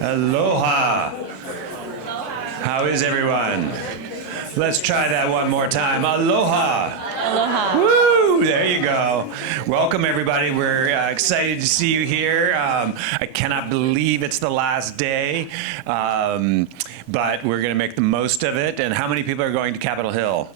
Aloha. How is everyone? Let's try that one more time. Aloha. Aloha. Woo! There you go. Welcome, everybody. We're excited to see you here. I cannot believe it's the last day, but we're going to make the most of it. And how many people are going to Capitol Hill?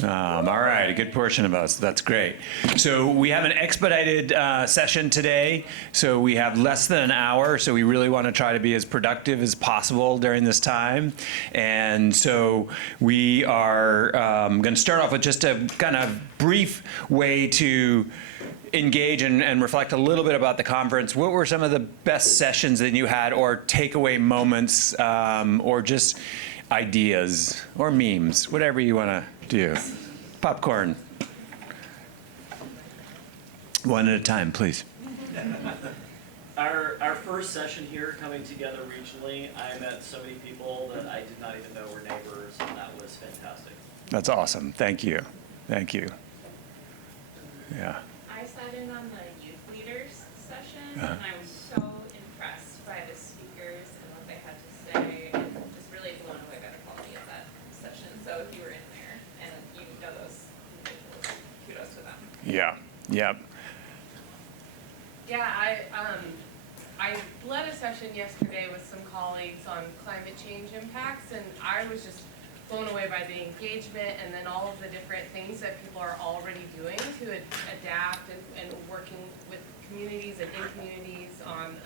All right, a good portion of us. That's great. So we have an expedited session today. So we have less than an hour. So we really want to try to be as productive as possible during this time. And so we are going to start off with just a kind of brief way to engage and reflect a little bit about the conference. What were some of the best sessions that you had, or takeaway moments, or just ideas or memes, whatever you want to do. Popcorn. One at a time, please. Our first session here, coming together regionally, I met so many people that I did not even know were neighbors, and that was fantastic. That's awesome. Thank you. Thank you. Yeah. I sat in on the youth leaders session, and I was so impressed by the speakers and what they had to say, and just really blown away by the quality of that session. So if you were in there and you know those individuals, kudos to them. Yeah. Yeah. Yeah, I led a session yesterday with some colleagues on climate change impacts, and I was just blown away by the engagement and then all of the different things that people are already doing to adapt and working with communities and in communities on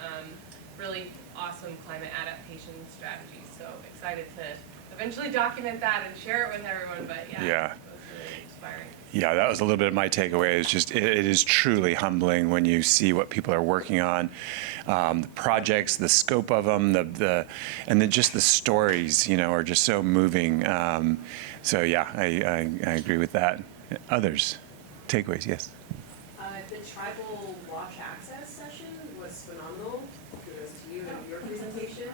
really awesome climate adaptation strategies. So excited to eventually document that and share it with everyone, but yeah. It was really inspiring. Yeah, that was a little bit of my takeaway. It's just, it is truly humbling when you see what people are working on, the projects, the scope of them, and then just the stories, are just so moving. So yeah, I agree with that. Others, takeaways, yes. The tribal watch access session was phenomenal. Kudos to you and your presentation.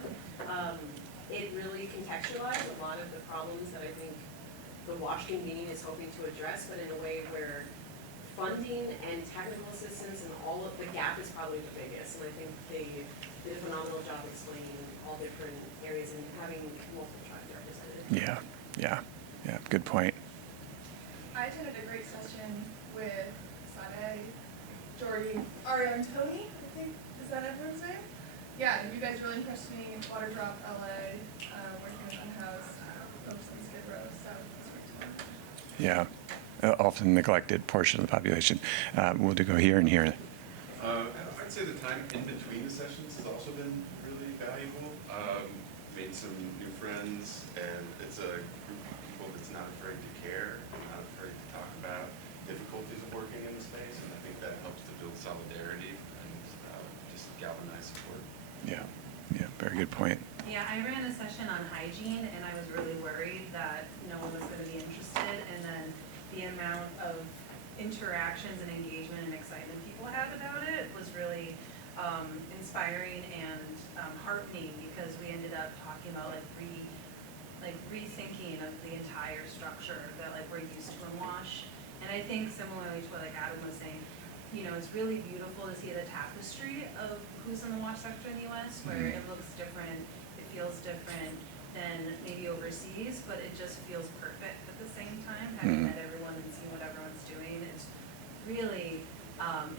It really contextualized a lot of the problems that I think the WASH convening is hoping to address, but in a way where funding and technical assistance and all of the gap is probably the biggest. And I think they did a phenomenal job explaining all different areas and having multiple tribes represented. Yeah, good point. I attended a great session with Sade, Jordy, Aria, and Tony, I think. Is that everyone's name? Yeah, you guys really impressed me. Water Drop LA, working with Unhoused, folks on Skid Row, so it's great to know. Yeah, often neglected portion of the population. We'll go here and here. I'd say the time in between the sessions has also been really valuable. Made some new friends, and it's a group of people that's not afraid to care, and not afraid to talk about difficulties of working in the space, and I think that helps to build solidarity and just galvanize support. Yeah, very good point. Yeah, I ran a session on hygiene, and I was really worried that no one was going to be interested, and then the amount of interactions and engagement and excitement people had about it was really inspiring and heartening, because we ended up talking about rethinking of the entire structure that we're used to in WASH. And I think similarly to what Adam was saying, it's really beautiful to see the tapestry of who's in the WASH sector in the U.S., where it looks different, it feels different than maybe overseas, but it just feels perfect at the same time. Having met everyone and seeing what everyone's doing, it's really,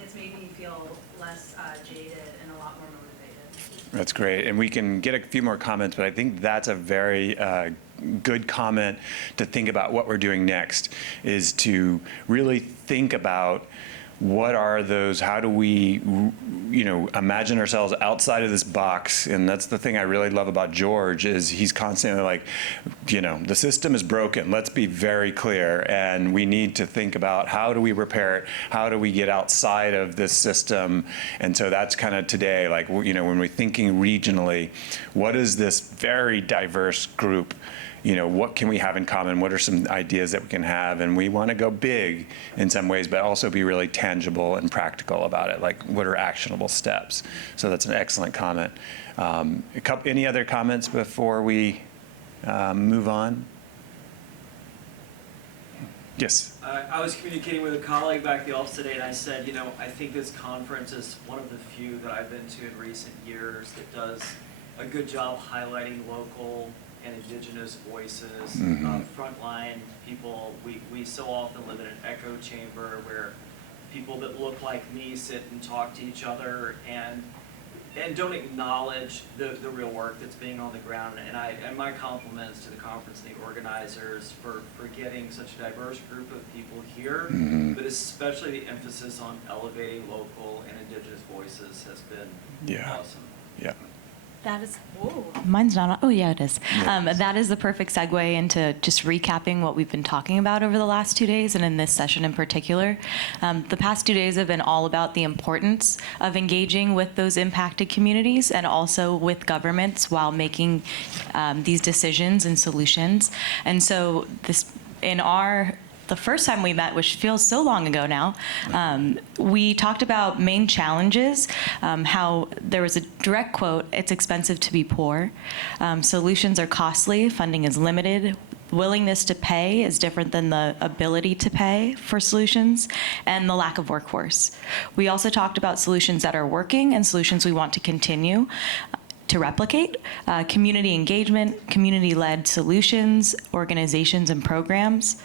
it's made me feel less jaded and a lot more motivated. That's great, and we can get a few more comments, but I think that's a very good comment to think about what we're doing next, is to really think about what are those, how do we, imagine ourselves outside of this box. And that's the thing I really love about George, is he's constantly like, the system is broken. Let's be very clear. And we need to think about, how do we repair it? How do we get outside of this system? And so that's kind of today, when we're thinking regionally, what is this very diverse group? What can we have in common? What are some ideas that we can have? And we want to go big in some ways, but also be really tangible and practical about it. Like, what are actionable steps? So that's an excellent comment. Any other comments before we move on? Yes. I was communicating with a colleague back at the office today, and I said, I think this conference is one of the few that I've been to in recent years that does a good job highlighting local and indigenous voices, frontline people. We so often live in an echo chamber where people that look like me sit and talk to each other and don't acknowledge the real work that's being on the ground. And my compliments to the conference and the organizers for getting such a diverse group of people here, but especially the emphasis on elevating local and indigenous voices has been awesome. Yeah. That is, mine's not on. Oh, yeah, it is. That is the perfect segue into just recapping what we've been talking about over the last 2 days, and in this session in particular. The past 2 days have been all about the importance of engaging with those impacted communities and also with governments while making these decisions and solutions. And so the first time we met, which feels so long ago now, we talked about main challenges, how there was a direct quote, "It's expensive to be poor. Solutions are costly, funding is limited, willingness to pay is different than the ability to pay for solutions, and the lack of workforce." We also talked about solutions that are working and solutions we want to continue to replicate, community engagement, community-led solutions, organizations and programs.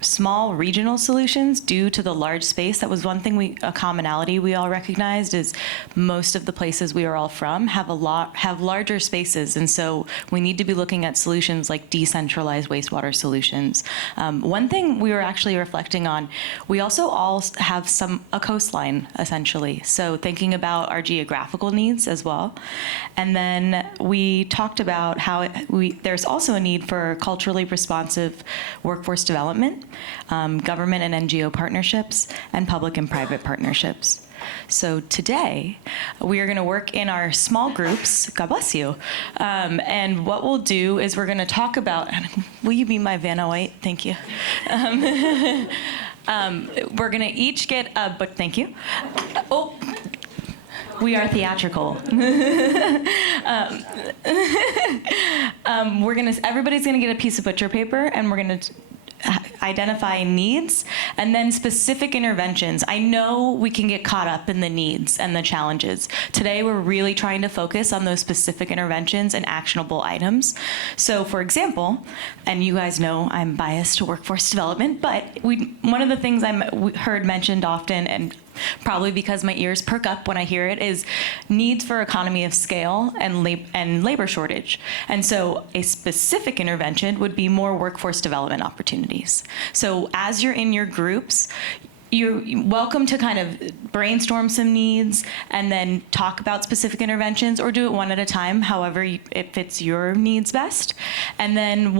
Small regional solutions due to the large space. That was one thing a commonality we all recognized is most of the places we are all from have larger spaces, and so we need to be looking at solutions like decentralized wastewater solutions. One thing we were actually reflecting on, we also all have a coastline essentially, so thinking about our geographical needs as well. And then we talked about how there's also a need for culturally responsive workforce development, government and NGO partnerships, and public and private partnerships. So today, we are going to work in our small groups, God bless you, and what we'll do is we're going to talk about, will you be my Vanna White? Thank you. We're going to each get a book, thank you. Oh, we are theatrical. Everybody's going to get a piece of butcher paper, and we're going to identify needs and then specific interventions. I know we can get caught up in the needs and the challenges. Today, we're really trying to focus on those specific interventions and actionable items. So for example, and you guys know I'm biased to workforce development, but one of the things I heard mentioned often, and probably because my ears perk up when I hear it, is needs for economy of scale and labor shortage. And so a specific intervention would be more workforce development opportunities. So as you're in your groups, you're welcome to kind of brainstorm some needs and then talk about specific interventions, or do it one at a time, however it fits your needs best. And then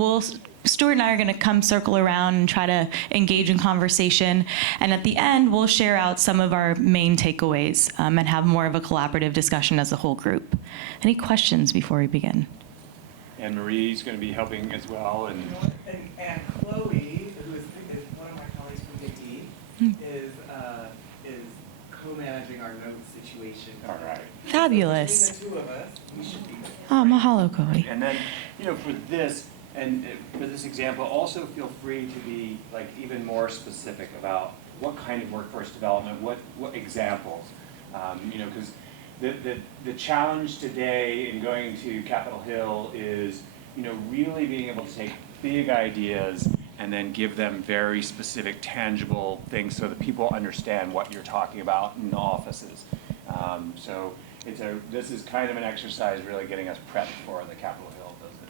Stuart and I are going to come circle around and try to engage in conversation. And at the end, we'll share out some of our main takeaways and have more of a collaborative discussion as a whole group. Any questions before we begin? And Marie's going to be helping as well. And Chloe, who is one of my colleagues from UD, is co-managing our note situation. All right. Fabulous. Between the two of us, we should be. Oh, mahalo, Chloe. And then, for this, and for this example, also feel free to be even more specific about what kind of workforce development, what examples, because the challenge today in going to Capitol Hill is, really being able to take big ideas and then give them very specific, tangible things so that people understand what you're talking about in the offices. So this is kind of an exercise really getting us prepped for the Capitol Hill visit.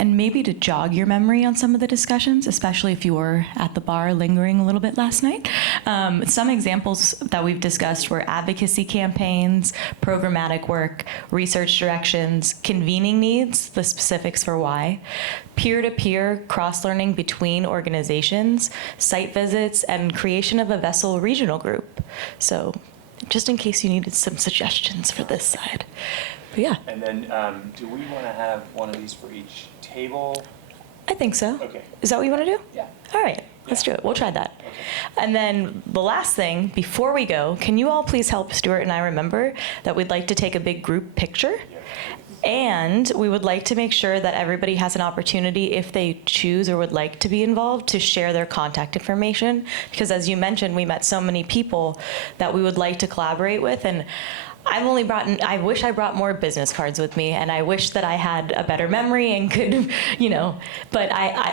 And maybe to jog your memory on some of the discussions, especially if you were at the bar lingering a little bit last night. Some examples that we've discussed were advocacy campaigns, programmatic work, research directions, convening needs, the specifics for why, peer-to-peer cross-learning between organizations, site visits, and creation of a vessel regional group. So just in case you needed some suggestions for this side. But yeah. And then do we want to have one of these for each table? I think so. Okay. Is that what you want to do? Yeah. All right, let's do it. We'll try that. Okay. And then the last thing, before we go, can you all please help Stuart and I remember that we'd like to take a big group picture? Yeah. And we would like to make sure that everybody has an opportunity, if they choose or would like to be involved, to share their contact information. Because as you mentioned, we met so many people that we would like to collaborate with. And I wish I brought more business cards with me, and I wish that I had a better memory and could, but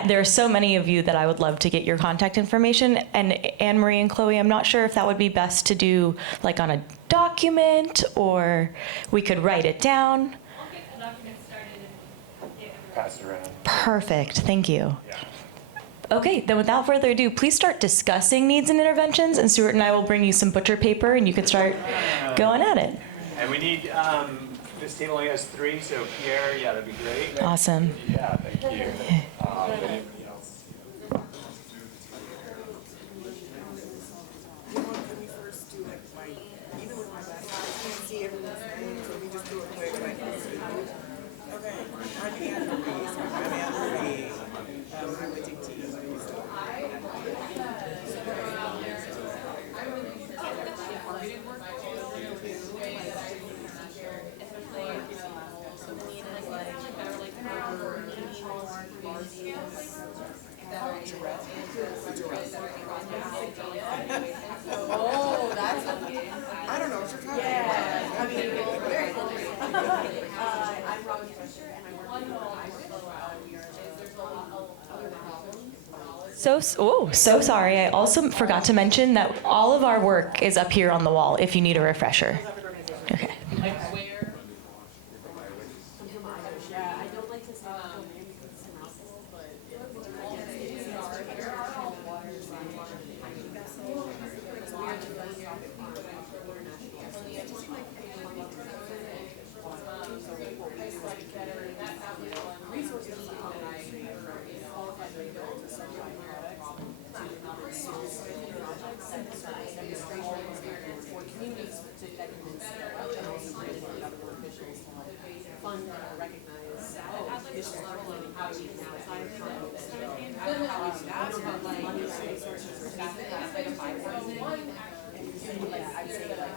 there are so many of you that I would love to get your contact information. And Anne Marie and Chloe, I'm not sure if that would be best to do like on a document, or we could write it down. I'll get the document started and get everyone. Pass it around. Perfect, thank you. Yeah. Okay, then without further ado, please start discussing needs and interventions, and Stuart and I will bring you some butcher paper, and you can start going at it. And we need, this table only has 3, so Pierre, yeah, that'd be great. Awesome. Yeah, thank you. Anybody else? Can we first do like even with my back, I can't see everyone's name, so we just do a quick like. Okay, I'm Anne Marie, so I'm Anne Marie. I went to tea. Oh, that's I don't know what you're talking about. I mean, very close. I'm Robin Fisher, and I work in the So sorry. I also forgot to mention that all of our work is up here on the wall if you need a refresher. Okay. Yeah, I don't like to say that because it's a mouthful, but fund and recognize issues related to how we can outside from how we money resources or staff and usually I'd say like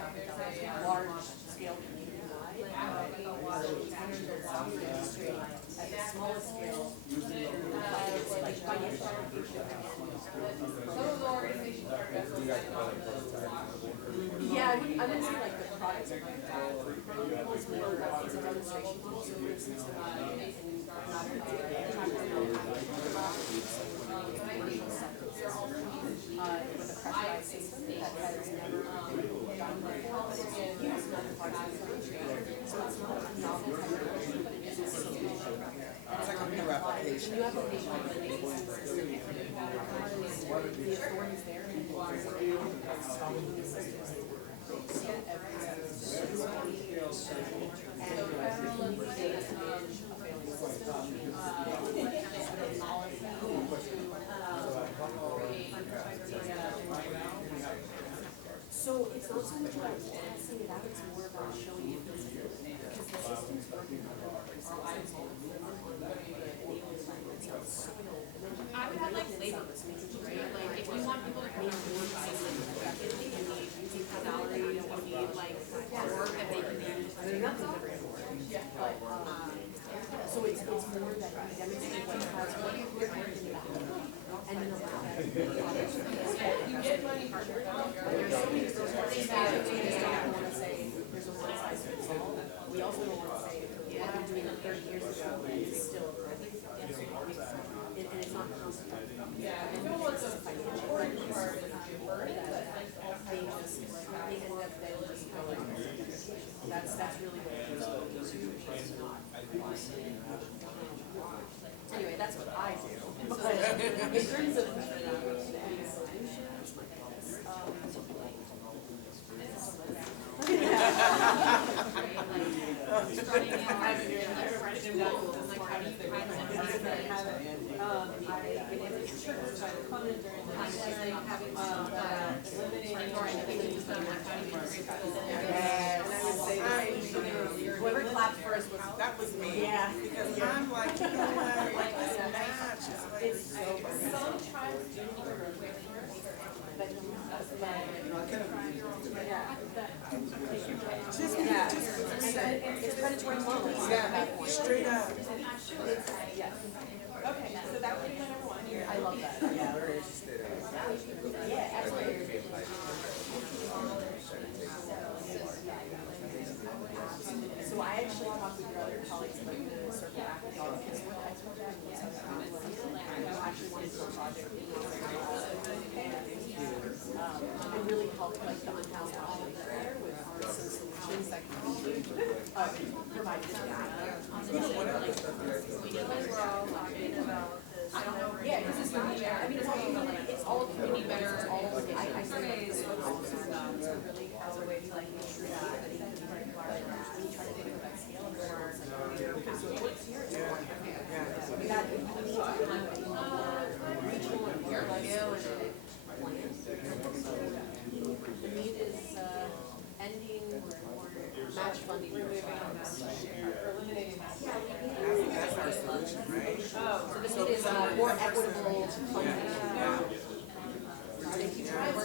large scale community at the smallest scale like financial yeah, I wouldn't say like the products are like that. It's more it's a demonstration model, so for instance, with a pressurized system that has never been done before, but it's used in other parts of the country. So it's not a novel technology, but it is a solution. And it's like a new application. New application of the data system. The authorities there and the so it's not so much about testing it out, it's more about showing it feasibility. Because the systems working on I would have like labels, right? Like if you want people to come to work effectively, you need salary, you need like work that they can do. that's all. But, so it's more that you demonstrate what has what you're working in the and then allow you get money for sure. There's so many resources that we just don't want to say there's a one size fits all. We also don't want to say I've been doing it 30 years ago and it's still and it's not constant. Yeah, and it's a financial burden that they end up then just going. That's really what it is. Anyway, that's what I do. But in terms of solutions, whoever clapped first was That was me. yeah. Because I'm like, you know what, like this match is like. It's so some tribes do need to work first, but it's predatory models. Yeah, straight up. Yes. Okay, so that would be my number one. I love that. Yeah. Yeah, absolutely. project in-house and really help like the unhoused options there with some solutions that can be provide good data. We feel like we're all talking about this. I don't know, yeah, because it's not, I mean, it's all community better, it's all, I say it's all stuff to really as a way to like ensure that I think when you try to think of that scale of more, what's your that regional and large scale and plan. The need is ending more match funding. Eliminating match funding. That's our solution, right? So the need is more equitable funding. If you try to have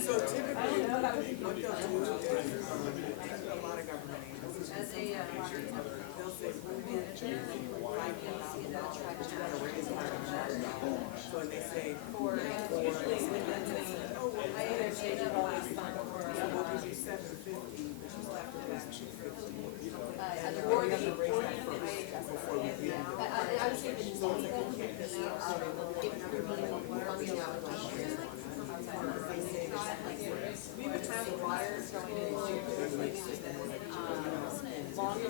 So typically, what they'll do is, a lot of government agencies, as a they'll say, we'll manage $5,000 raise $100,000. So when they say, for I understand that all this fund for we'll give you $750, which is left of that $250. or We have to raise that first before we do it. I would say the need of if you're being funding out they say we would have the water going into long as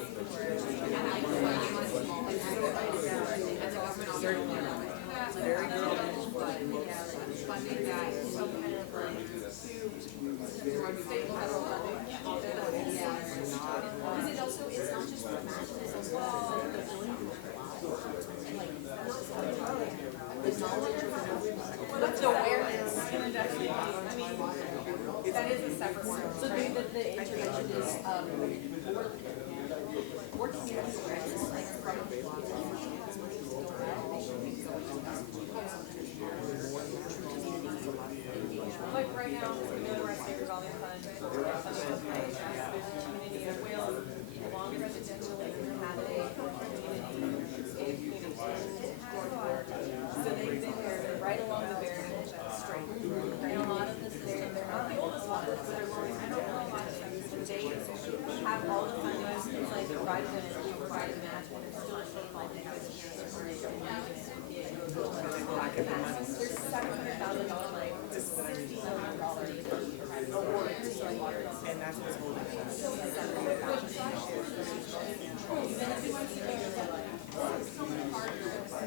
Very good. funding that some kind of state and federal funding. Because it also, it's not just the match, it's also the ability to the knowledge of the awareness. That is a separate one. So the intervention is working with awareness, like from Like right now, we know we're at State Revolving Fund, community of Wales, along residentially inhabiting community. So they've been there right along the barrier straight. And a lot of this is, they're not the oldest ones, but they're long, I don't know a lot of them. They have all the funding, it's like provided a match, and it's still sort of like they have this year. There's $700,000 like $60 million awards to water. And that's what's holding us.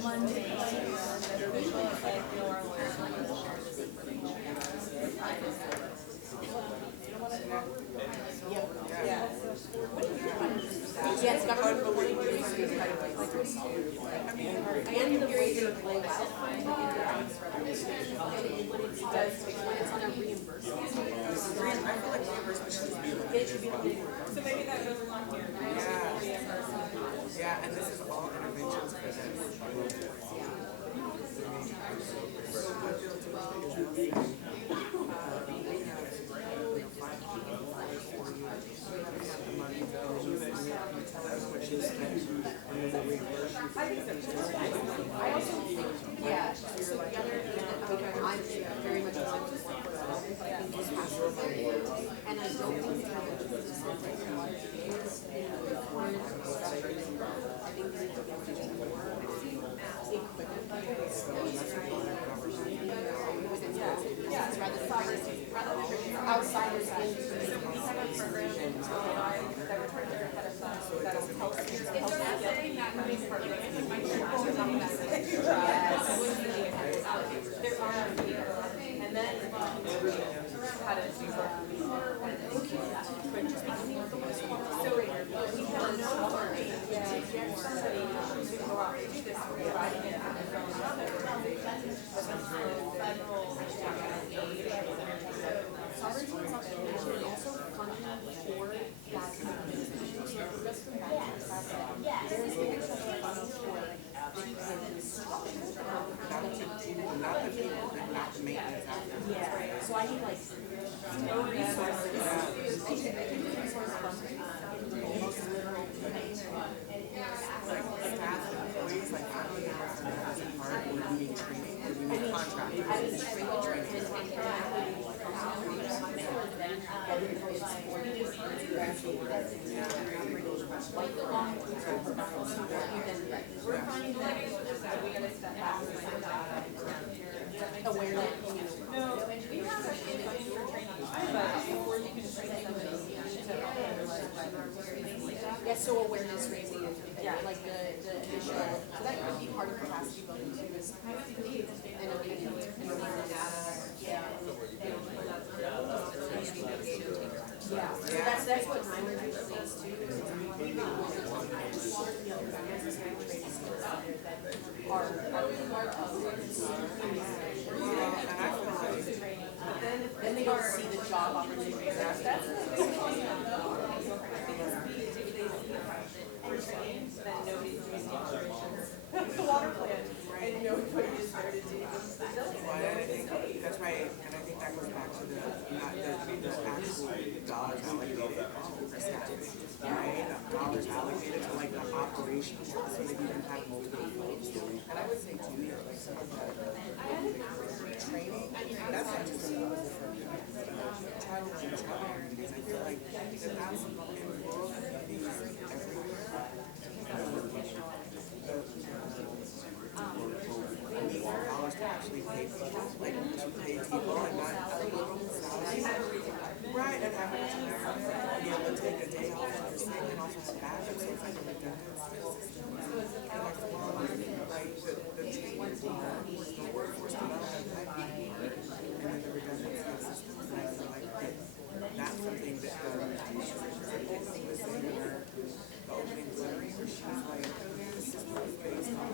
Monday, like, you know, our lawyers like to share this information. Yeah. Yes, government reporting is and the way they lay out funding when it's on a reimbursement. I feel like reimbursement should be It should be So maybe that goes along here. Yeah, and this is all interventions for them. So what they'll do is they'll say, we have the money, and you tell us what you spent, and then they reimburse you for it. I also think, yeah, so the other thing that I'm very much aligned with what we're all, but I think is pastoral learning. And I don't think we have to just like a lot of things in the board structure. I think we need to go into more equipment budgets. Rather than outsiders in. So we have a program in July that we're trying to figure out how to fund, that'll help. It's not saying that moving forward, like, it might be something that's like, there are, and then, how to do that. So, we have no worry to get somebody to go out and do this, we're providing it from another organization, but sometimes federal aid. Sovereignty and self-determination is also funding for that administration. So just from that perspective, there is very much funding for the structure of how to do Not the people and not the maintenance after. yeah. So I think like no resources. I think resource funding in the most literal sense. Like staff and employees, like how many hours are hard, would you need training, would you need contractors? I think training. Like the long We're finding that we gotta step back and find awareness. No, we have actually been for training, but before you can train somebody, you should have yeah, so awareness raising, yeah, like the initial, so that could be part of capacity building too, is and awareness, yeah. Yeah, so that's what my learning is too, is we've got the other organizations that are part of training, but then they don't see the job opportunities. That's the big thing. Then nobody's doing the operations. The water plant, and nobody is there to do the facility. That's right, and I think that goes back to the, not the actual dollars allocated for staffing, right? Dollars allocated to like the operations, so that you can have multiple folks. And I would say too, like some of the training, that's not just a goal for travel, because I feel like that's in rural communities everywhere. We want dollars to actually pay people, like to pay people and not salaries. Right, and have it to be able to take a day off of your thing and also have backup, so it's like a redundant system. And like the workforce development might be here, and then the redundancy of systems, and I feel like that's something that the opening plenary where she was like, the system is based on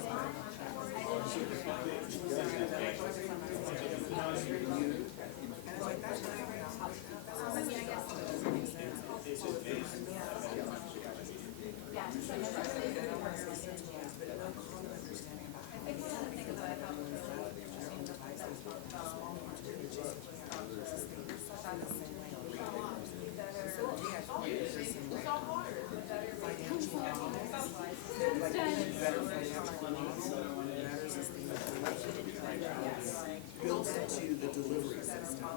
built into the delivery system.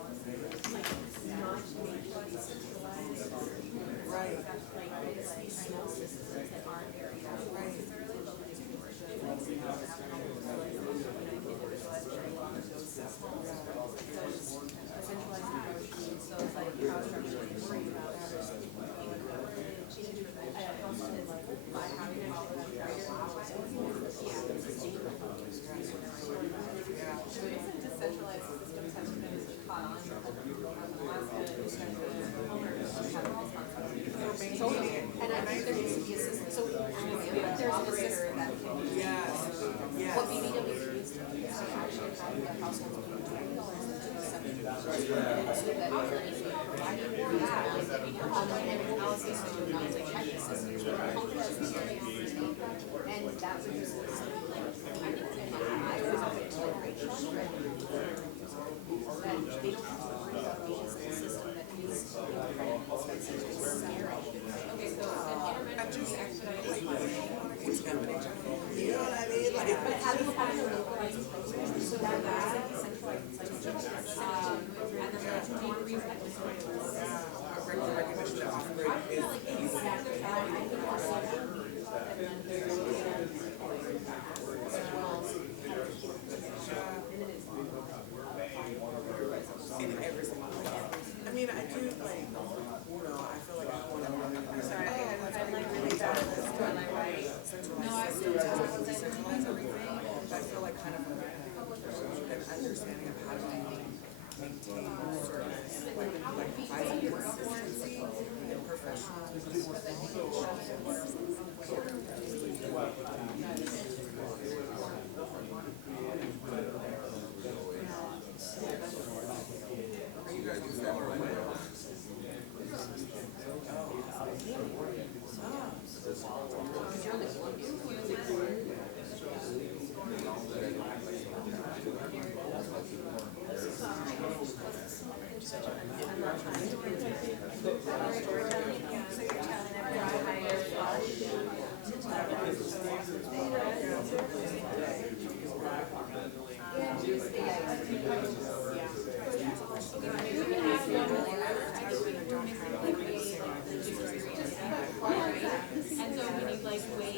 Right. Decentralized systems have been caught on. Totally. And I think there needs to be a system, so there's an operator that can do what BBW needs to do is to actually have the households put $20 into the septic. So that money is provided for that, and analysis to not to check the systems, but and that reduces, I think, and I was like Rachel, that they don't have to worry about being a system that is incredibly expensive, it's scary. Okay, so an intervention expedited It's happening. You know what I mean? Like, but having a localized program, so that is a decentralized and then the decrease regular recognition that off-grid is exactly, and I think also, and then there's in every single place. I mean, I do like, you know, I feel like I want to sorry, I'm like really bad at this, but like, right? centralize everything, but I feel like kind of an understanding of how to maintain service, like providing consistency and professionalism. Are you guys using that right now? And so we need like ways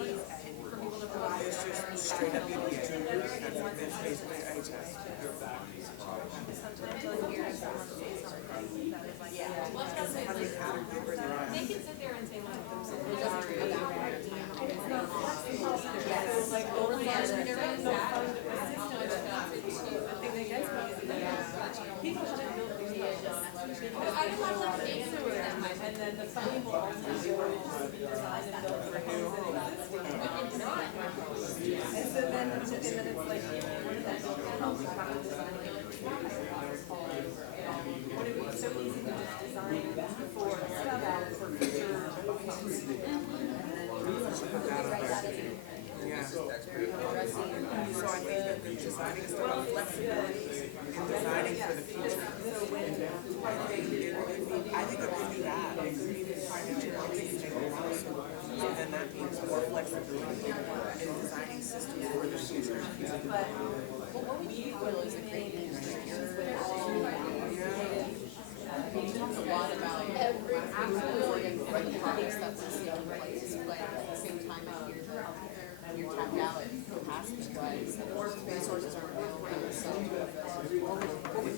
straight up EPA. That's basically IHS. Sometimes you'll hear someone say something that is like, Yeah. they can sit there and say like, I'm sorry. Yes. Like, over the years, we never had that. The thing that gets me is that people should build videos because I don't have like names with them, and then the funny will also be designed and built for new homes. And so then it's like, what is that? Would it be so easy to just design for stuff for future homes? Yeah. So I think that the designing is about flexibility and designing for the future. I think it could be that. It could be the financial marketing technology. So then that means more flexibility in designing systems for the future. But what we feel is a great experience with all We talk a lot about every and the products that we see other places, but at the same time, I hear that you're tapped out at capacity wise, resources aren't available, so what would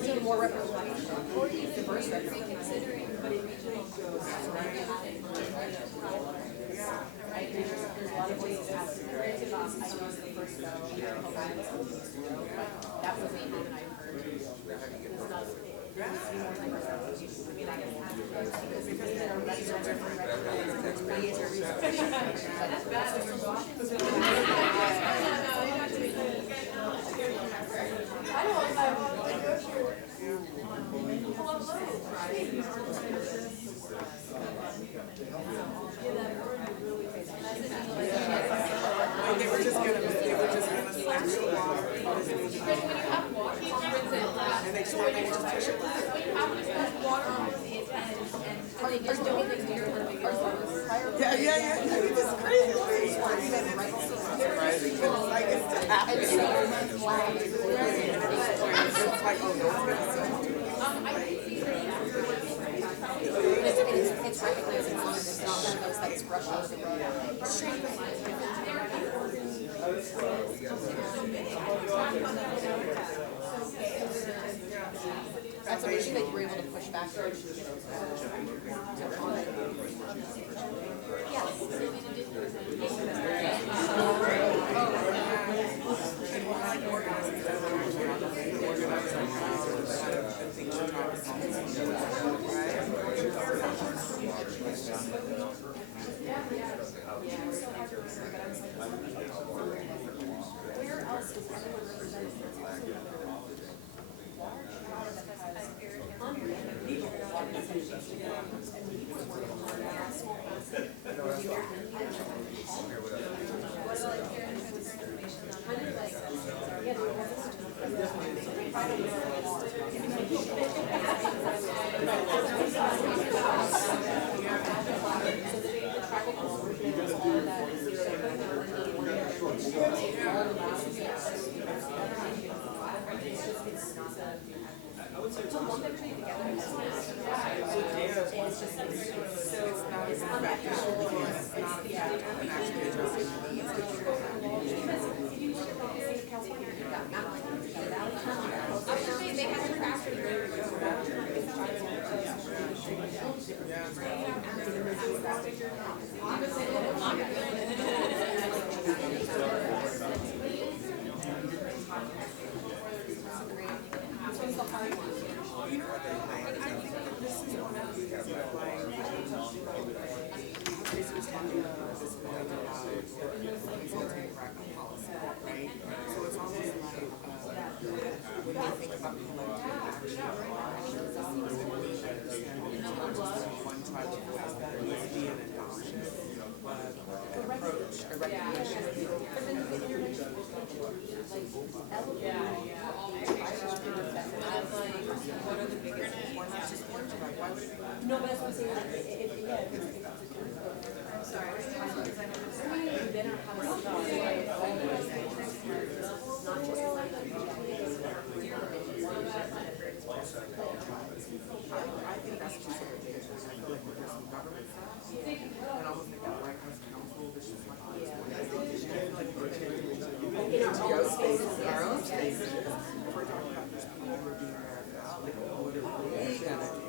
see more representation or even diverse representation, but in regional goes, right? There's a lot of ways to have granted us, I was the first go, that was a comment I heard. it's not, it needs to be more diverse. I mean, I can have because there are that's They were just gonna slash the water. Because when you have walking, And they just want to just push it back. when you have this water on the intent Are they just doing things near the Yeah. It's crazy. Surprising, but it's like it's just happening. It's like, oh, no one's gonna see. It's recognizing one of the not one of those that's brush over the road. That's an issue that you were able to push back. No, but that's what I'm saying, if, yeah, if it's a I'm sorry, think that's just a ridiculous. I feel like we're just some government stuff. And I almost think that White House Council, this is like, I feel like we're in our own spaces, if we're talking about just people who are being there now, like, what are we gonna do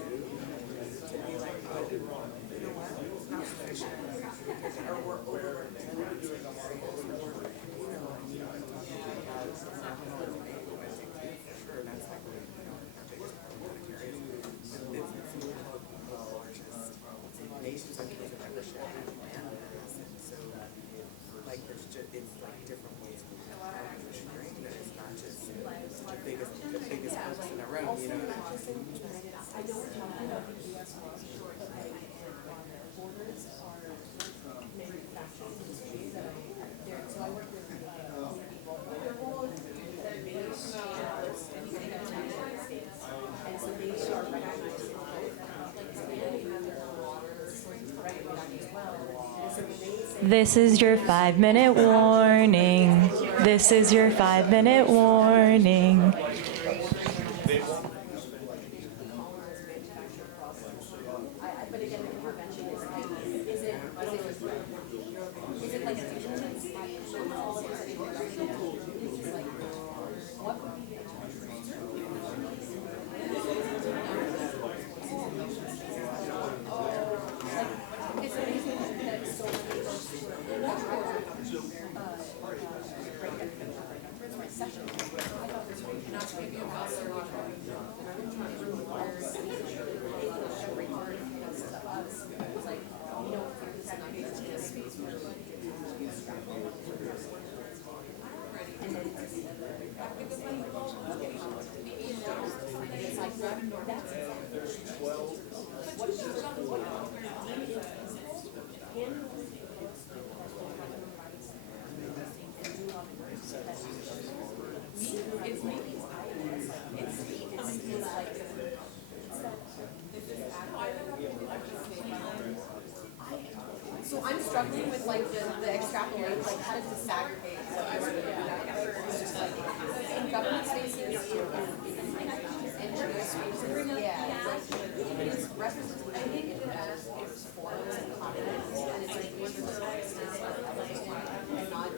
to be like, oh, you know what, it's not sufficient, or we're over-represented in areas, or, you know, I mean, I'm talking about implementing too, for sure, that's like, you know, our biggest problematic areas. It's one of the largest nations I think have ever shared land mass, and so, like, there's just, it's like different ways of sharing, that it's not just the biggest folks in the room, you know. I don't know if the US was short of borders are manufacturing industry that there, so I work with people they're all that are based and so they are recognized in both like they have their own water recognized as well. And so when they say This is your 5-minute warning. This is your 5-minute warning. but again, the intervention is like, is it like a contingency? What would be the it's amazing that so many folks session. I thought this was not to give you a house or every part of us was like, you know, this is not just a space where and then it's like that's it's maybe it's like so I'm struggling with like the extrapolate, like how to disaggregate. So I work in government spaces, in NGO spaces, yeah, it's represented, I think it's forms and confidence, and it's like these are the spaces and not,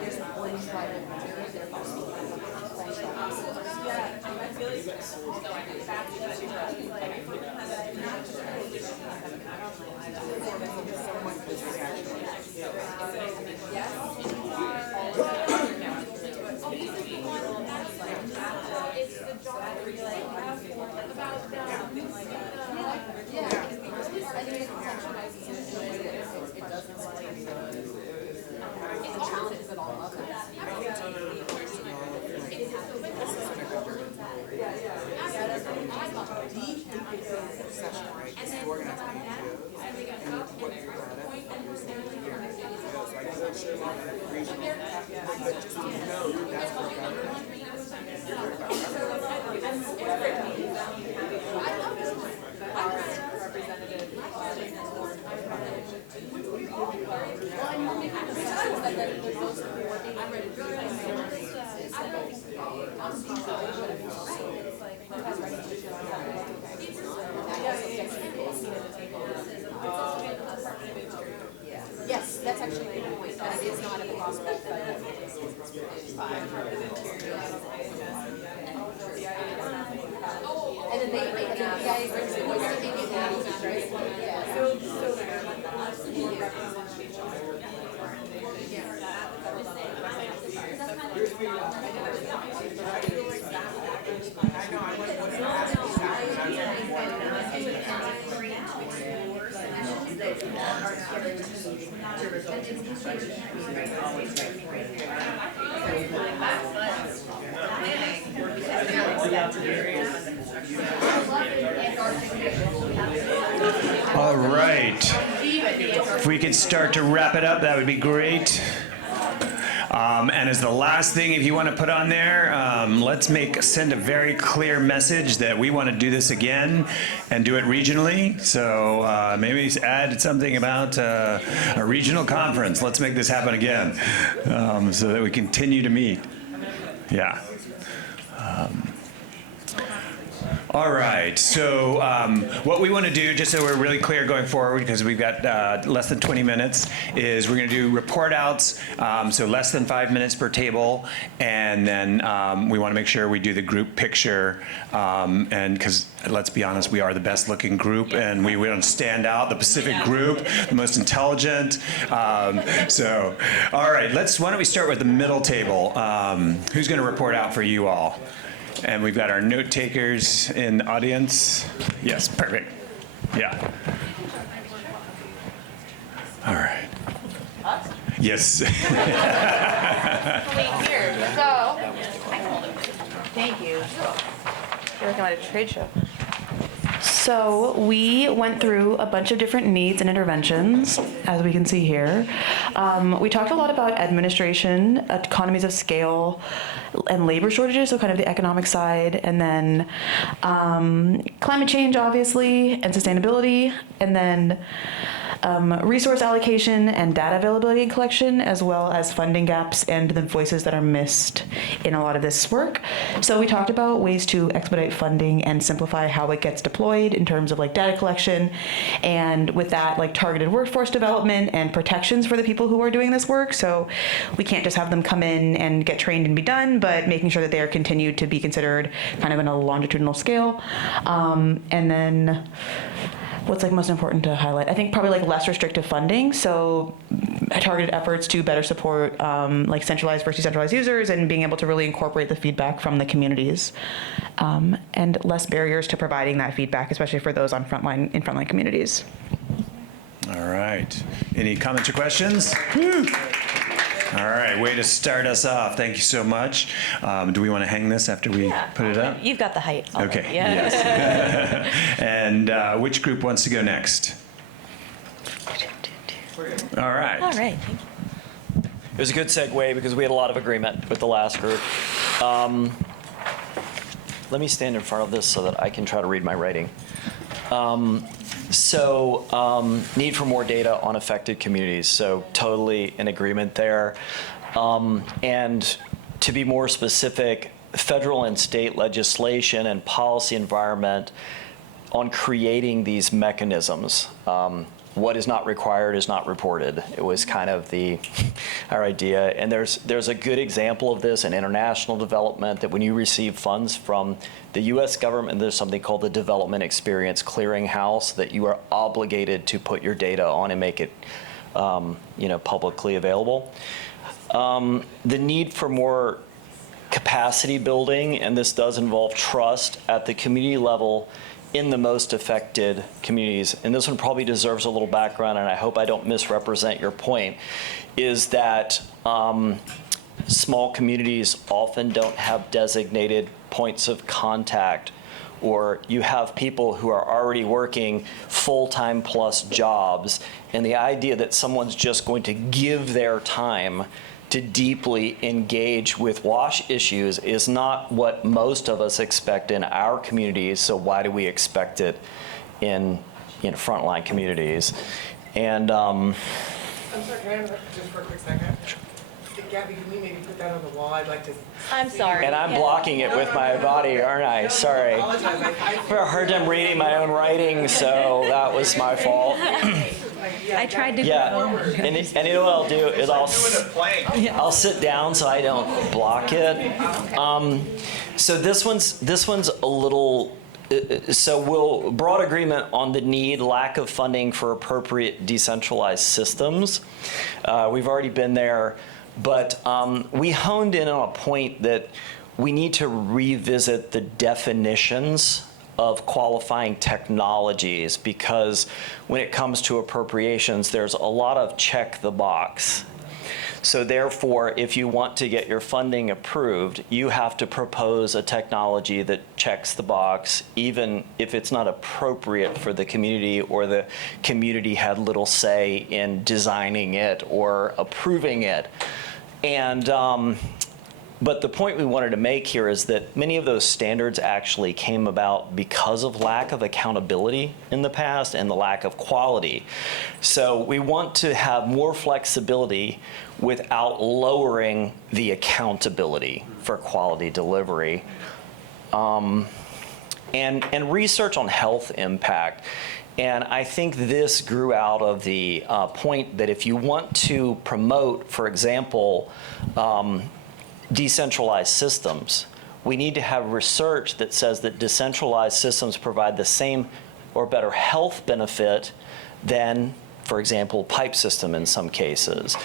there's one private material, they're all speaking. Yeah, I feel like session, right? This is organized by NGOs, and what you're so I guess I'm sure a lot of that regional, but just to know that that's what government yes, that's actually a good point, that it's not a prospect, but and then they make an API, right? Yeah. All right. If we could start to wrap it up, that would be great. And as the last thing, if you want to put on there, let's send a very clear message that we want to do this again and do it regionally. So maybe add something about a regional conference. Let's make this happen again so that we continue to meet. Yeah. All right, so what we want to do, just so we're really clear going forward, because we've got less than 20 minutes, is we're going to do report outs, so less than 5 minutes per table, and then we want to make sure we do the group picture, and because let's be honest, we are the best looking group, and we want to stand out, the Pacific group, the most intelligent. So, all right, why don't we start with the middle table? Who's going to report out for you all? And we've got our note takers in the audience. Yes, perfect. Yeah. All right. Yes. Here, so, thank you. You're working at a trade show. So we went through a bunch of different needs and interventions, as we can see here. We talked a lot about administration, economies of scale, and labor shortages, so kind of the economic side, and then climate change, obviously, and sustainability, and then resource allocation and data availability and collection, as well as funding gaps and the voices that are missed in a lot of this work. So we talked about ways to expedite funding and simplify how it gets deployed in terms of like data collection, and with that, like targeted workforce development and protections for the people who are doing this work. So we can't just have them come in and get trained and be done, but making sure that they are continued to be considered kind of in a longitudinal scale. And then what's like most important to highlight? I think probably like less restrictive funding. So targeted efforts to better support like centralized versus decentralized users, and being able to really incorporate the feedback from the communities, and less barriers to providing that feedback, especially for those in frontline communities. All right. Any comments or questions? Woo. All right, way to start us off. Thank you so much. Do we want to hang this after we put it up? You've got the height. Okay, yes. And which group wants to go next? All right. All right, thank you. It was a good segue because we had a lot of agreement with the last group. Let me stand in front of this so that I can try to read my writing. Need for more data on affected communities. So totally in agreement there. And to be more specific, federal and state legislation and policy environment on creating these mechanisms. What is not required is not reported. It was kind of our idea. And there's a good example of this in international development, that when you receive funds from the U.S. government, there's something called the Development Experience Clearinghouse that you are obligated to put your data on and make it publicly available. The need for more capacity building, and this does involve trust at the community level in the most affected communities. And this one probably deserves a little background, and I hope I don't misrepresent your point, is that small communities often don't have designated points of contact, or you have people who are already working full-time plus jobs, and the idea that someone's just going to give their time to deeply engage with WASH issues is not what most of us expect in our communities, so why do we expect it in frontline communities? And I'm sorry, can I interrupt just for a quick second? Gabby, can we maybe put that on the wall? I'd like to. I'm sorry. And I'm blocking it with my body, aren't I? Sorry. I have a hard time reading my own writing, so that was my fault. I tried to. Yeah, and you know what I'll do is I'll sit down so I don't block it. So this one's a little. So we'll broad agreement on the need, lack of funding for appropriate decentralized systems. We've already been there, but we honed in on a point that we need to revisit the definitions of qualifying technologies, because when it comes to appropriations, there's a lot of check the box. So therefore, if you want to get your funding approved, you have to propose a technology that checks the box, even if it's not appropriate for the community, or the community had little say in designing it or approving it. And but the point we wanted to make here is that many of those standards actually came about because of lack of accountability in the past and the lack of quality. So we want to have more flexibility without lowering the accountability for quality delivery. and research on health impact. And I think this grew out of the point that if you want to promote, for example, decentralized systems, we need to have research that says that decentralized systems provide the same or better health benefit than, for example, pipe system in some cases.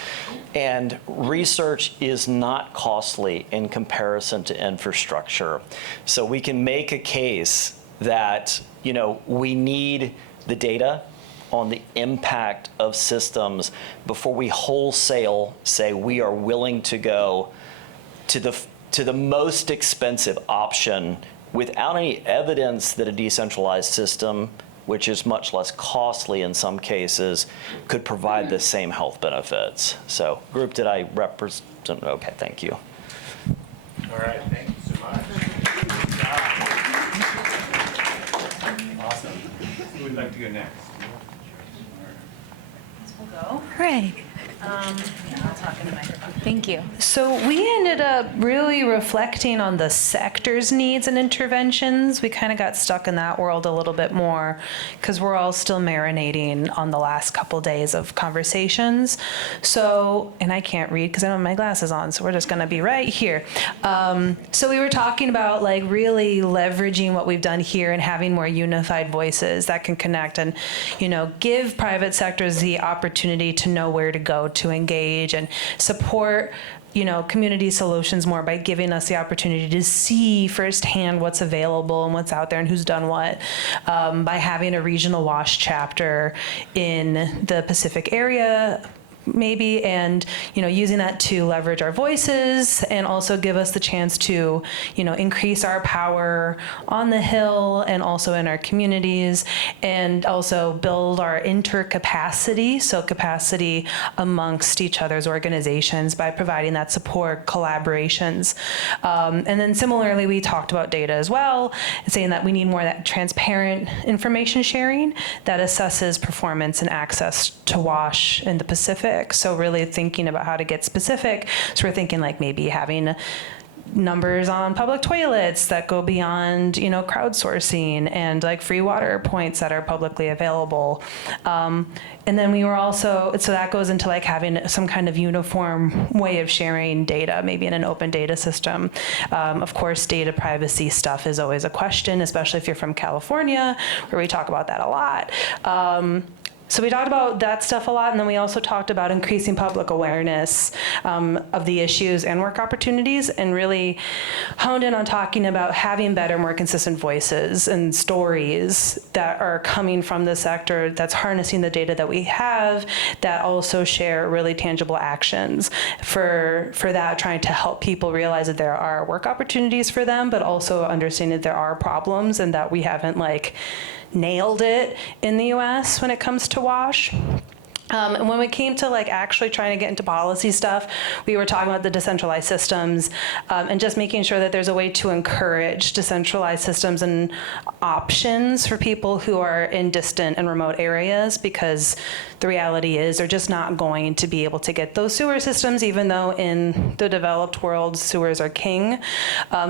And research is not costly in comparison to infrastructure. So we can make a case that, you know, we need the data on the impact of systems before we wholesale say we are willing to go to the most expensive option without any evidence that a decentralized system, which is much less costly in some cases, could provide the same health benefits. So, group, did I represent? Okay, thank you. All right, thank you so much. Awesome. Who would like to go next? We'll go. Hooray. I'll talk in the microphone. Thank you. So we ended up really reflecting on the sector's needs and interventions. We kind of got stuck in that world a little bit more because we're all still marinating on the last couple days of conversations. So, and I can't read because I don't have my glasses on, so we're just going to be right here. So we were talking about like really leveraging what we've done here and having more unified voices that can connect and, you know, give private sectors the opportunity to know where to go to engage and support, you know, community solutions more by giving us the opportunity to see firsthand what's available and what's out there and who's done what, by having a regional WASH chapter in the Pacific area, maybe, and, you know, using that to leverage our voices and also give us the chance to, you know, increase our power on the Hill and also in our communities, and also build our intercapacity, so capacity amongst each other's organizations by providing that support, collaborations. And then similarly, we talked about data as well, saying that we need more of that transparent information sharing that assesses performance and access to WASH in the Pacific. So really thinking about how to get specific. So we're thinking like maybe having numbers on public toilets that go beyond, you know, crowdsourcing, and like free water points that are publicly available. And then we were also, so that goes into like having some kind of uniform way of sharing data, maybe in an open data system. Of course, data privacy stuff is always a question, especially if you're from California, where we talk about that a lot. So we talked about that stuff a lot, and then we also talked about increasing public awareness of the issues and work opportunities, and really honed in on talking about having better, more consistent voices and stories that are coming from the sector that's harnessing the data that we have, that also share really tangible actions for that, trying to help people realize that there are work opportunities for them, but also understanding that there are problems and that we haven't like nailed it in the US when it comes to WASH. And when we came to like actually trying to get into policy stuff, we were talking about the decentralized systems, and just making sure that there's a way to encourage decentralized systems and options for people who are in distant and remote areas, because the reality is they're just not going to be able to get those sewer systems, even though in the developed world, sewers are king.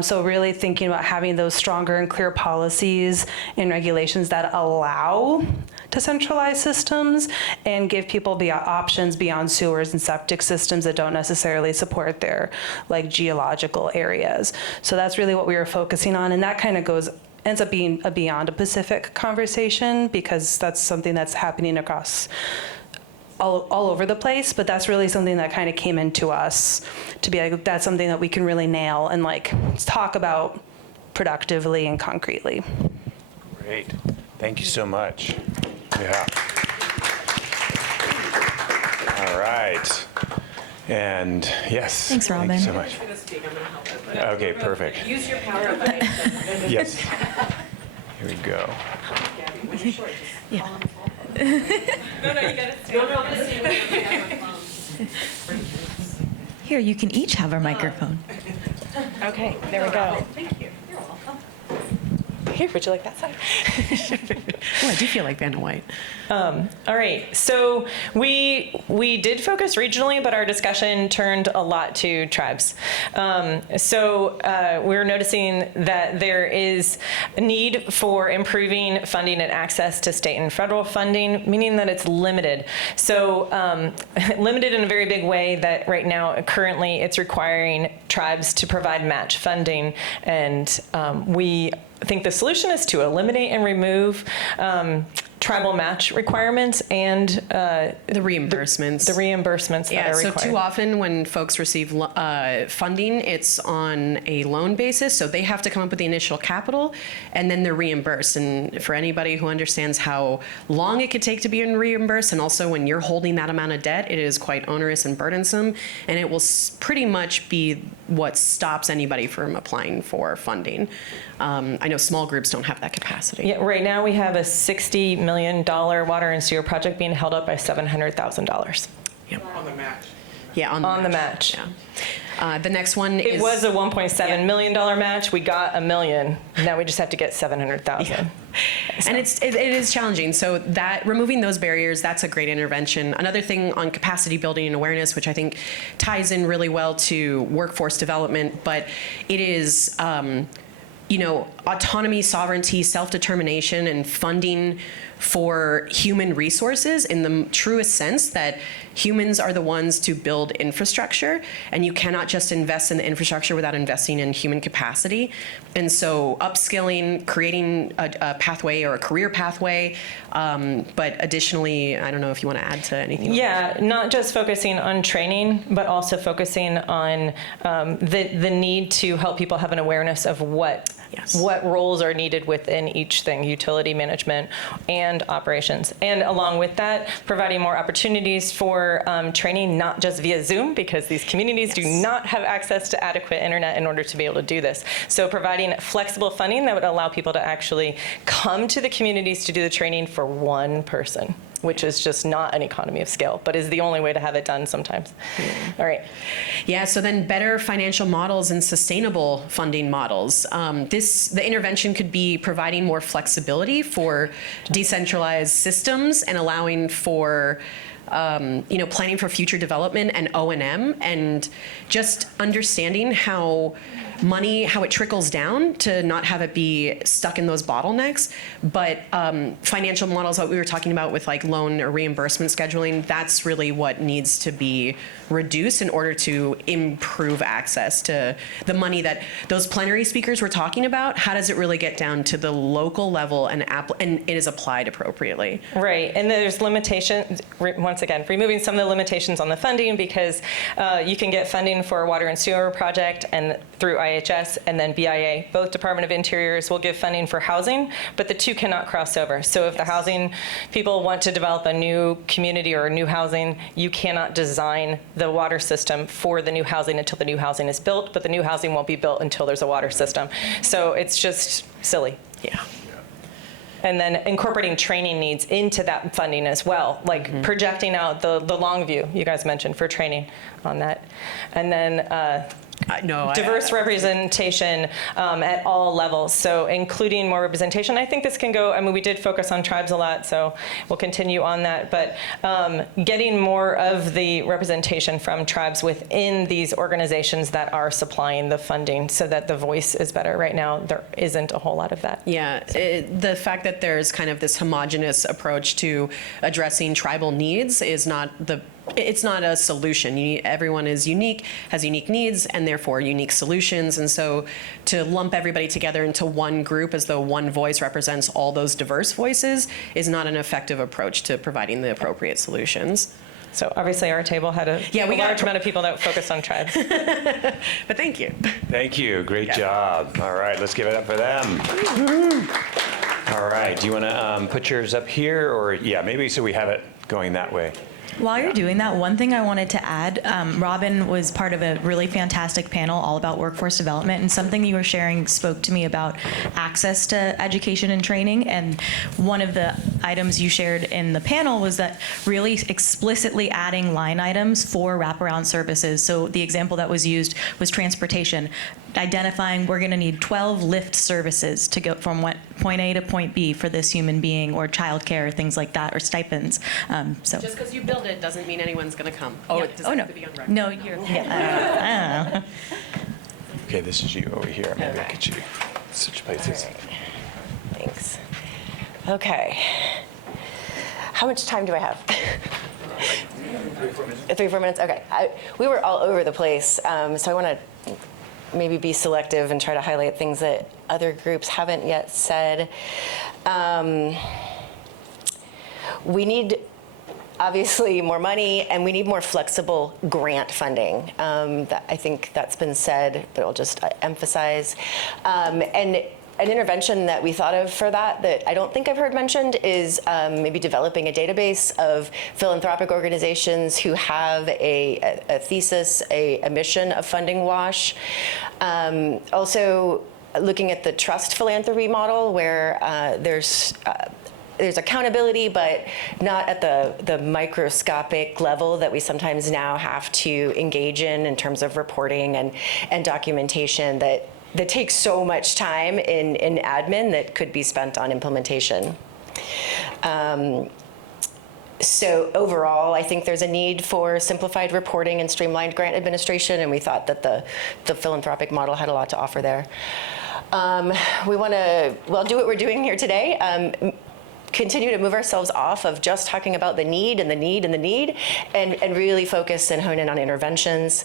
So really thinking about having those stronger and clear policies and regulations that allow decentralized systems and give people options beyond sewers and septic systems that don't necessarily support their like geological areas. So that's really what we were focusing on, and that kind of ends up being a beyond a Pacific conversation, because that's something that's happening across all over the place, but that's really something that kind of came into us to be like, that's something that we can really nail and like talk about productively and concretely. Great. Thank you so much. Yeah. All right. And yes. Thanks, Robin. Thank you so much. I'm gonna speak, I'm gonna help it, but. Okay, perfect. Use your power of attention. Yes. Here we go. Gabby, when you're short, just Yeah. fall on the floor. No, you gotta stay. No, I'm gonna stand with my camera phone. Here, you can each have a microphone. Okay, there we go. Thank you. You're welcome. Here, would you like that side? Oh, I do feel like Vanna White. All right, so we did focus regionally, but our discussion turned a lot to tribes. We're noticing that there is a need for improving funding and access to state and federal funding, meaning that it's limited. So limited in a very big way that right now, currently, it's requiring tribes to provide match funding, and we think the solution is to eliminate and remove tribal match requirements and the reimbursements. The reimbursements that are required. So too often when folks receive funding, it's on a loan basis, so they have to come up with the initial capital, and then they're reimbursed. And for anybody who understands how long it could take to be reimbursed, and also when you're holding that amount of debt, it is quite onerous and burdensome, and it will pretty much be what stops anybody from applying for funding. I know small groups don't have that capacity. Yeah, right now we have a $60 million water and sewer project being held up by $700,000. Yep. On the match. Yeah, on the match. Yeah. The next one is... It was a $1.7 million match. We got $1 million. Now we just have to get $700,000. Yeah. So. And it is challenging. So that removing those barriers, that's a great intervention. Another thing on capacity building and awareness, which I think ties in really well to workforce development, but it is... autonomy, sovereignty, self-determination, and funding for human resources in the truest sense that humans are the ones to build infrastructure, and you cannot just invest in the infrastructure without investing in human capacity. And so upskilling, creating a pathway or a career pathway, but additionally, I don't know if you want to add to anything. Yeah, not just focusing on training, but also focusing on the need to help people have an awareness of what roles are needed within each thing, utility management and operations. And along with that, providing more opportunities for training, not just via Zoom, because these communities do not have access to adequate internet in order to be able to do this. So providing flexible funding that would allow people to actually come to the communities to do the training for one person, which is just not an economy of scale, but is the only way to have it done sometimes. Yeah. All right. Yeah, so then better financial models and sustainable funding models. The intervention could be providing more flexibility for decentralized systems and allowing for planning for future development and O&M, and just understanding how it trickles down to not have it be stuck in those bottlenecks. But financial models that we were talking about with like loan or reimbursement scheduling, that's really what needs to be reduced in order to improve access to the money that those plenary speakers were talking about. How does it really get down to the local level and it is applied appropriately? Right, and there's limitations, once again, removing some of the limitations on the funding, because you can get funding for a water and sewer project and through IHS and then BIA. Both Department of Interiors will give funding for housing, but the two cannot cross over. So if the housing people want to develop a new community or a new housing, you cannot design the water system for the new housing until the new housing is built, but the new housing won't be built until there's a water system. So it's just silly. Yeah. And then incorporating training needs into that funding as well, like projecting out the long view you guys mentioned for training on that. And then diverse representation at all levels, so including more representation. I think this can go, we did focus on tribes a lot, so we'll continue on that, but getting more of the representation from tribes within these organizations that are supplying the funding so that the voice is better. Right now, there isn't a whole lot of that. Yeah, the fact that there's kind of this homogenous approach to addressing tribal needs is it's not a solution. Everyone is unique, has unique needs, and therefore unique solutions. And so to lump everybody together into one group as though one voice represents all those diverse voices is not an effective approach to providing the appropriate solutions. So obviously our table had a large amount of people that focused on tribes. But thank you. Thank you. Great job. All right, let's give it up for them. All right, do you want to put yours up here? Or, yeah, maybe so we have it going that way. While you're doing that, one thing I wanted to add, Robin was part of a really fantastic panel all about workforce development, and something you were sharing spoke to me about access to education and training. And one of the items you shared in the panel was that really explicitly adding line items for wraparound services. So the example that was used was transportation, identifying we're going to need 12 lift services to go from point A to point B for this human being, or childcare, things like that, or stipends. So Just because you build it doesn't mean anyone's going to come. Oh, Yeah. it does Oh, have no. to be on record. No, you're. I don't know. Okay, this is you over here. Maybe I'll get you such places. Thanks. Okay. How much time do I have? 3 or 4 minutes? Okay. We were all over the place, so I want to maybe be selective and try to highlight things that other groups haven't yet said. We need, obviously, more money, and we need more flexible grant funding. I think that's been said, but I'll just emphasize. And an intervention that we thought of for that I don't think I've heard mentioned is maybe developing a database of philanthropic organizations who have a thesis, a mission of funding WASH. Also, looking at the trust philanthropy model, where there's accountability, but not at the microscopic level that we sometimes now have to engage in terms of reporting and documentation that takes so much time in admin that could be spent on implementation. So overall, I think there's a need for simplified reporting and streamlined grant administration, and we thought that the philanthropic model had a lot to offer there. We want to, do what we're doing here today. Continue to move ourselves off of just talking about the need and the need and the need, and really focus and hone in on interventions.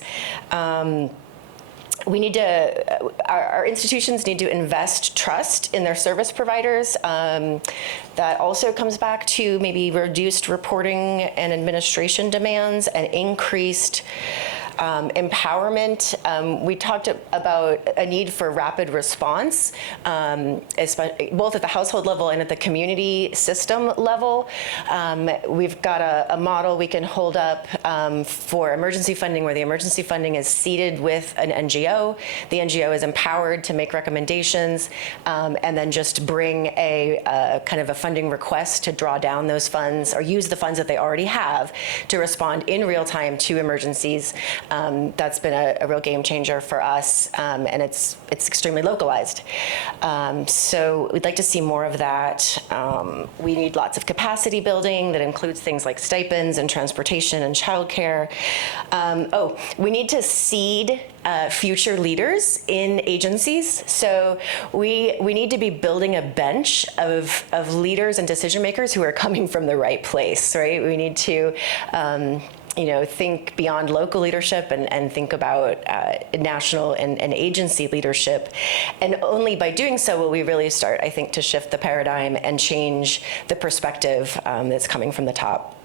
We need to, our institutions need to invest trust in their service providers. That also comes back to maybe reduced reporting and administration demands and increased empowerment. We talked about a need for rapid response, both at the household level and at the community system level. We've got a model we can hold up for emergency funding, where the emergency funding is seated with an NGO. The NGO is empowered to make recommendations, and then just bring a kind of a funding request to draw down those funds, or use the funds that they already have to respond in real time to emergencies. That's been a real game changer for us, and it's extremely localized. So we'd like to see more of that. We need lots of capacity building that includes things like stipends and transportation and childcare. We need to seed future leaders in agencies. So we need to be building a bench of leaders and decision makers who are coming from the right place, right? We need to think beyond local leadership and think about national and agency leadership. And only by doing so will we really start, I think, to shift the paradigm and change the perspective that's coming from the top.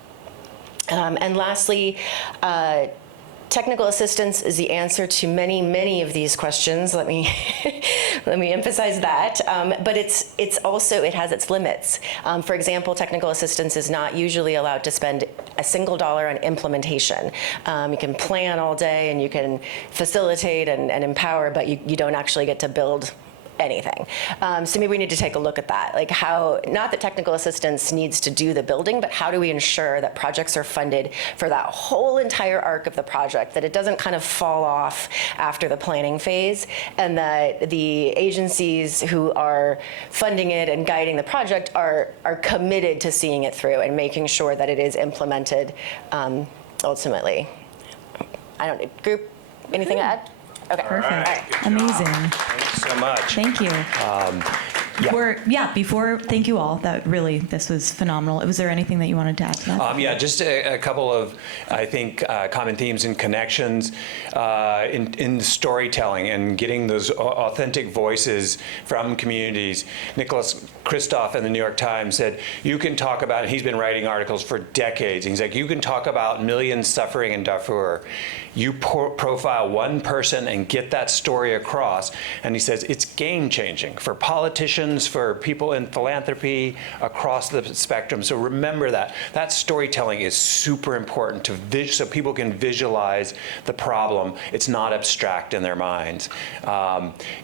And lastly, technical assistance is the answer to many, many of these questions. Let me emphasize that. But it's also, it has its limits. For example, technical assistance is not usually allowed to spend a single dollar on implementation. You can plan all day and you can facilitate and empower, but you don't actually get to build anything. So maybe we need to take a look at that. Like how, not that technical assistance needs to do the building, but how do we ensure that projects are funded for that whole entire arc of the project, that it doesn't kind of fall off after the planning phase, and that the agencies who are funding it and guiding the project are committed to seeing it through and making sure that it is implemented ultimately. I don't, group, anything to add? Okay. Perfect. All right. Amazing. Thanks so much. Thank you. Thank you all. This was phenomenal. Was there anything that you wanted to add to that? Just a couple of, I think, common themes and connections in storytelling and getting those authentic voices from communities. Nicholas Kristof in the New York Times said, you can talk about, he's been writing articles for decades, and he's like, you can talk about millions suffering in Darfur. You profile one person and get that story across, and he says, it's game-changing for politicians, solutions for people in philanthropy across the spectrum. So remember that. That storytelling is super important so people can visualize the problem. It's not abstract in their minds.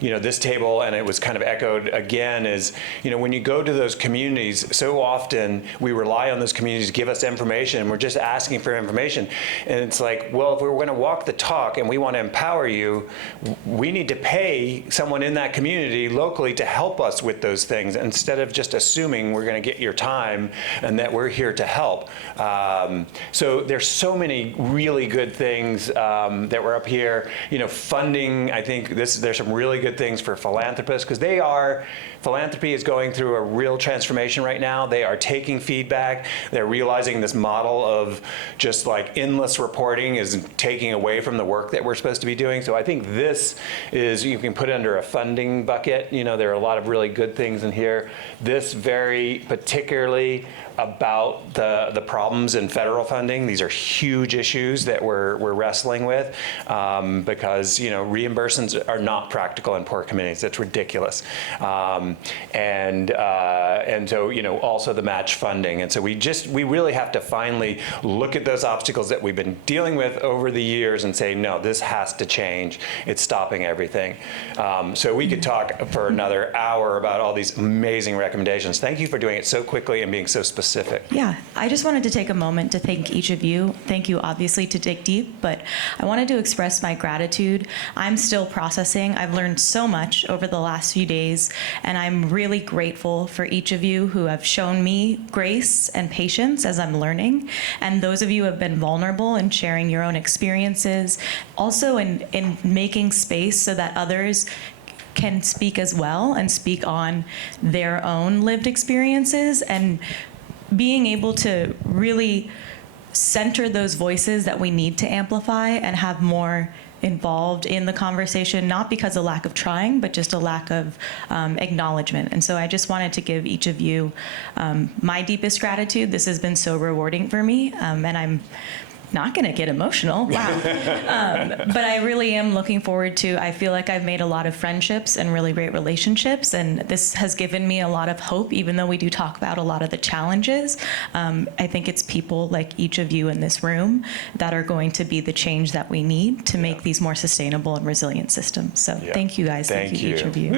This table, and it was kind of echoed again, is, when you go to those communities, so often we rely on those communities to give us information, and we're just asking for information. And it's like, well, if we're going to walk the talk and we want to empower you, we need to pay someone in that community locally to help us with those things, instead of just assuming we're going to get your time and that we're here to help. So there's so many really good things that were up here. Funding, I think there's some really good things for philanthropists, because philanthropy is going through a real transformation right now. They are taking feedback. They're realizing this model of just like endless reporting is taking away from the work that we're supposed to be doing. So I think this is, you can put it under a funding bucket. There are a lot of really good things in here. This very particularly about the problems in federal funding. These are huge issues that we're wrestling with because reimbursements are not practical in poor communities. It's ridiculous, and so also the match funding. And so we really have to finally look at those obstacles that we've been dealing with over the years and say, no, this has to change. It's stopping everything. So we could talk for another hour about all these amazing recommendations. Thank you for doing it so quickly and being so specific. Yeah, I just wanted to take a moment to thank each of you. Thank you, obviously, to Dig Deep, but I wanted to express my gratitude. I'm still processing. I've learned so much over the last few days, and I'm really grateful for each of you who have shown me grace and patience as I'm learning, and those of you who have been vulnerable in sharing your own experiences, also in making space so that others can speak as well and speak on their own lived experiences, and being able to really center those voices that we need to amplify and have more involved in the conversation, not because of lack of trying, but just a lack of acknowledgement. And so I just wanted to give each of you my deepest gratitude. This has been so rewarding for me, and I'm not going to get emotional. Wow. But I really am looking forward to, I feel like I've made a lot of friendships and really great relationships, and this has given me a lot of hope, even though we do talk about a lot of the challenges. I think it's people like each of you in this room that are going to be the change that we need to make these more sustainable and resilient systems. So thank you guys. Thank you, each of you.